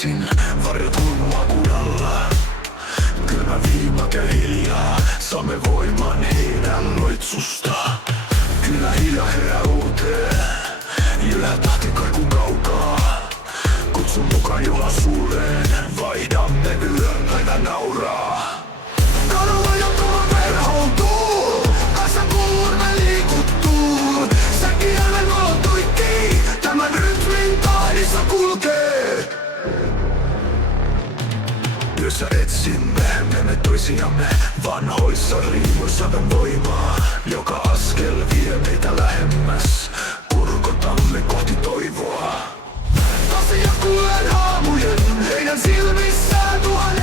yksin, varjot kuulua kudalla. Kylmä viima käy hiljaa, saamme voiman heidän loitsusta. Kyllä hiljaa herää uuteen, jylä tahti kaiku kaukaa. Kutsun mukaan Juhan suuleen, vaihdamme yön päivä nauraa. Kadulla jatkuva verhoutuu, kansan kuurme liikuttuu. Säkin äänen valot tuikkii, tämän rytmin tahdissa kulkee. Yössä etsimme, menemme toisiamme, vanhoissa riimuissa on voimaa. Joka askel vie meitä lähemmäs, kurkotamme kohti toivoa. Asia kuulen haamujen, heidän silmissään tuhan